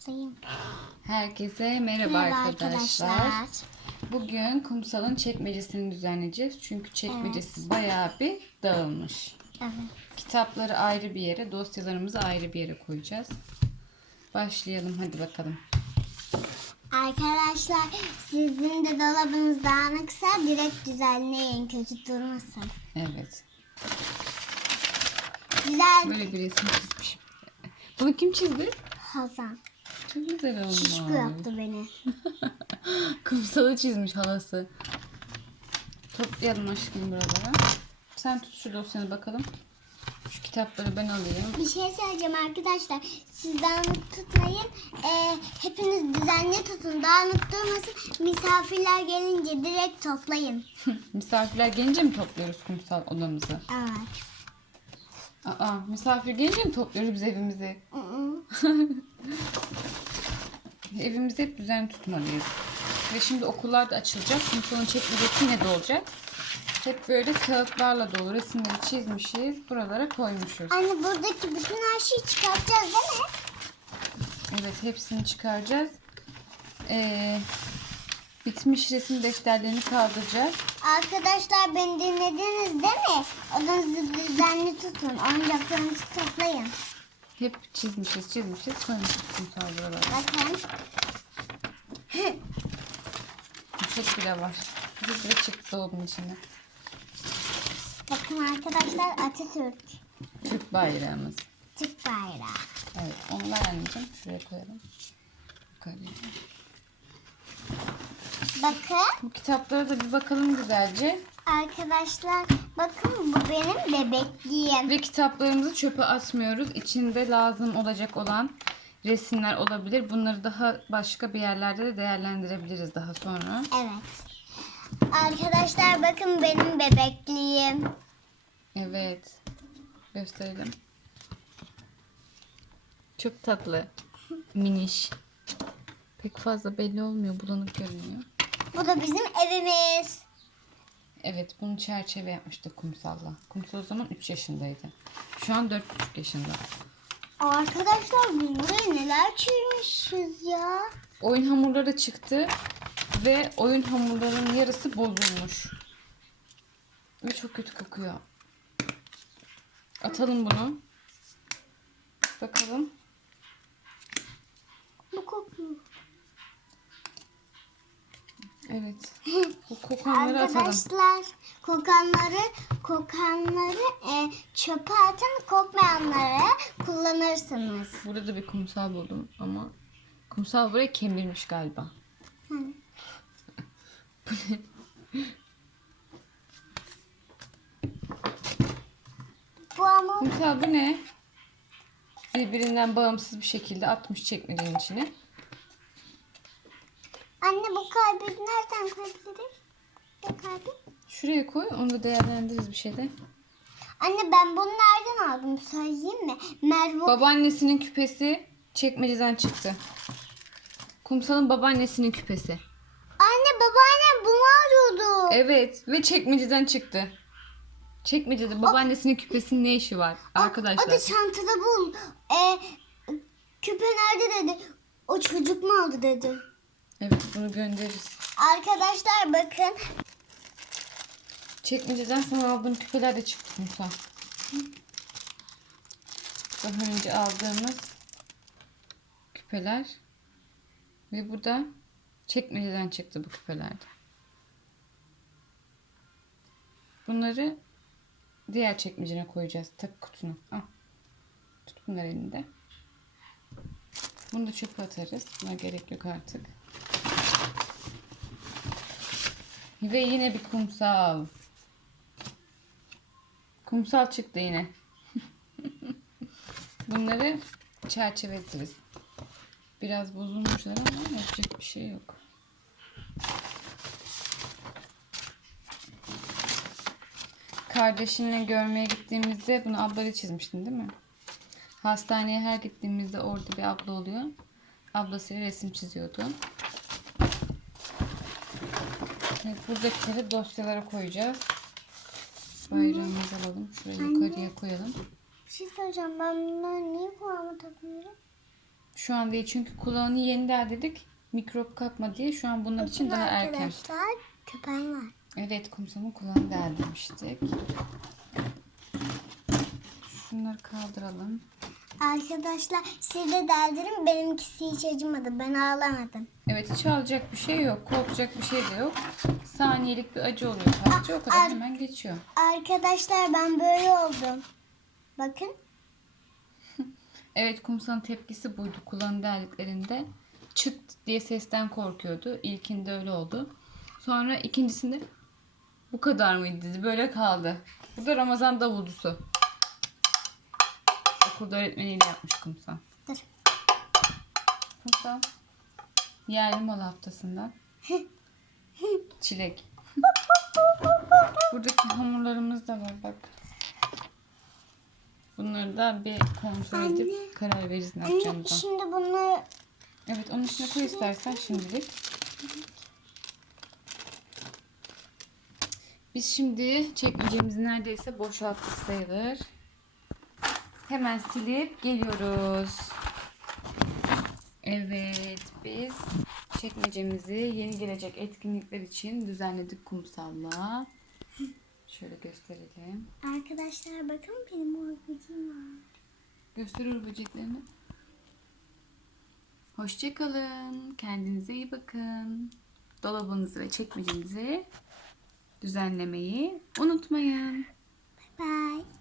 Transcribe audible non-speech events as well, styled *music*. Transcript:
toplayayım. Herkese merhaba, arkadaşlar. Bugün kumsalın çekmecesini düzenleyeceğiz. Çünkü çekmecesi bayağı bir dağılmış. Evet. Kitapları ayrı bir yere, dosyalarımızı ayrı bir yere koyacağız. Başlayalım hadi bakalım. Arkadaşlar sizin de dolabınız dağınıksa direkt düzenleyin kötü durmasın. Evet. Güzel Böyle bir resim çizmişim. Bunu kim çizdi? Hazan. Çok güzel olmuş. Şişko yaptı beni. *laughs* Kumsalı çizmiş halası. Toplayalım aşkım buralara. Sen tut şu dosyanı bakalım. Şu kitapları ben alayım. Bir şey söyleyeceğim arkadaşlar. Siz dağınık tutmayın. Ee, hepiniz düzenli tutun. Dağınık durmasın. Misafirler gelince direkt toplayın. *laughs* Misafirler gelince mi topluyoruz kumsal odamızı? Evet. Aa, misafir gelince mi topluyoruz biz evimizi? *laughs* Evimizi hep düzenli tutmalıyız. Ve şimdi okullar da açılacak. Kumsalın çekmecesi ne de olacak? Hep böyle kağıtlarla dolu resimleri çizmişiz. Buralara koymuşuz. Anne buradaki bütün her şeyi çıkartacağız değil mi? Evet hepsini çıkaracağız. Ee, bitmiş resim defterlerini kaldıracağız. Arkadaşlar beni dinlediniz değil mi? Odanızı düzenli tutun. Oyuncaklarınızı toplayın. Hep çizmişiz çizmişiz koymuşuz kumsal buralara. Bakın. Poşet bile var. Bir de çıktı dolabın içinde. Bakın arkadaşlar Atatürk. Türk bayrağımız. Türk bayrağı. Evet onu ver anneciğim. Şuraya koyalım. Yukarıya. Bakın Bu kitaplara da bir bakalım güzelce. Arkadaşlar bakın bu benim bebekliğim. Ve kitaplarımızı çöpe atmıyoruz. İçinde lazım olacak olan resimler olabilir. Bunları daha başka bir yerlerde de değerlendirebiliriz daha sonra. Evet. Arkadaşlar bakın benim bebekliğim. Evet. Gösterelim. Çok tatlı. Miniş. Pek fazla belli olmuyor. Bulanık görünüyor. Bu da bizim evimiz. Evet bunu çerçeve yapmıştık kumsalla. Kumsal o zaman 3 yaşındaydı. Şu an 4,5 yaşında. Arkadaşlar biz buraya neler çizmişiz ya. Oyun hamurları çıktı ve oyun hamurlarının yarısı bozulmuş. Ve çok kötü kokuyor. Atalım bunu. Bakalım. Bu kokuyor. Evet. *laughs* Bu kokanları atalım. Arkadaşlar kokanları kokanları e, çöpe atın kokmayanları kullanırsınız. Burada da bir kumsal buldum ama kumsal burayı kemirmiş galiba. Hı. *laughs* Bu ama Kumsal bu ne? Birbirinden bağımsız bir şekilde atmış çekmecenin içine. Kalbi nereden koyabiliriz? Bu kalbi. Şuraya koy onu da değerlendiririz bir şeyde. Anne ben bunu nereden aldım söyleyeyim mi? Merve Babaannesinin küpesi çekmeceden çıktı. Kumsal'ın babaannesinin küpesi. Anne babaannem bunu arıyordu. Evet ve çekmeceden çıktı. Çekmecede babaannesinin küpesinin ne işi var O arkadaşlar? da çantada bul. E, küpe nerede dedi. O çocuk mu aldı dedi. Evet bunu göndeririz. Arkadaşlar bakın. Çekmeceden sana aldığım küpeler de çıktı Kumsal. Daha önce aldığımız küpeler ve bu da çekmeceden çıktı bu küpelerde. Bunları diğer çekmecene koyacağız. Takı kutunu. Al. Tut bunları elinde. Bunu da çöpe atarız. Buna gerek yok artık. Ve yine bir kumsal. Kumsal çıktı yine. *laughs* Bunları çerçeveleriz. Biraz bozulmuşlar ama yapacak bir şey yok. Kardeşinle görmeye gittiğimizde bunu ablayla çizmiştin değil mi? Hastaneye her gittiğimizde orada bir abla oluyor. Ablasıyla resim çiziyordu. Evet, buradakileri dosyalara koyacağız. Bayrağımızı alalım. Şuraya yukarıya koyalım. Bir şey söyleyeceğim. Ben bunları niye kulağıma takmıyorum? Şu an değil çünkü kulağını yeni deldirdik. Mikrop kapma diye şu an bunlar için daha erken. Arkadaşlar köpeğim var. Evet kumsalın kulağını deldirmiştik. Şunları kaldıralım. Arkadaşlar siz de deldirin benimkisi hiç acımadı. Ben ağlamadım. Evet hiç alacak bir şey yok. Korkacak bir şey de yok. Saniyelik bir acı oluyor sadece. O kadar Ar- hemen geçiyor. Arkadaşlar ben böyle oldum. Bakın. *laughs* Evet kumsalın tepkisi buydu. Kulağını deldiklerinde çıt diye sesten korkuyordu. İlkinde öyle oldu. Sonra ikincisinde bu kadar mıydı dedi. Böyle kaldı. Bu da Ramazan davulcusu. Okulda öğretmeniyle yapmış kumsal. Dur. Kumsal. Yerli mal haftasından. *laughs* Çilek. Buradaki hamurlarımız da var bak. Bunları da bir kontrol edip Anne. karar veririz ne Anne, yapacağımıza. şimdi bunları Evet onun içine koy istersen şimdilik. Biz şimdi çekmecemizi neredeyse boşalttık sayılır. Hemen silip geliyoruz. Evet biz çekmecemizi yeni gelecek etkinlikler için düzenledik kumsalla. Şöyle gösterelim. Arkadaşlar bakın benim orgucum var. Gösteriyor böceklerini. Hoşçakalın. Kendinize iyi bakın. Dolabınızı ve çekmecenizi düzenlemeyi unutmayın. Bye.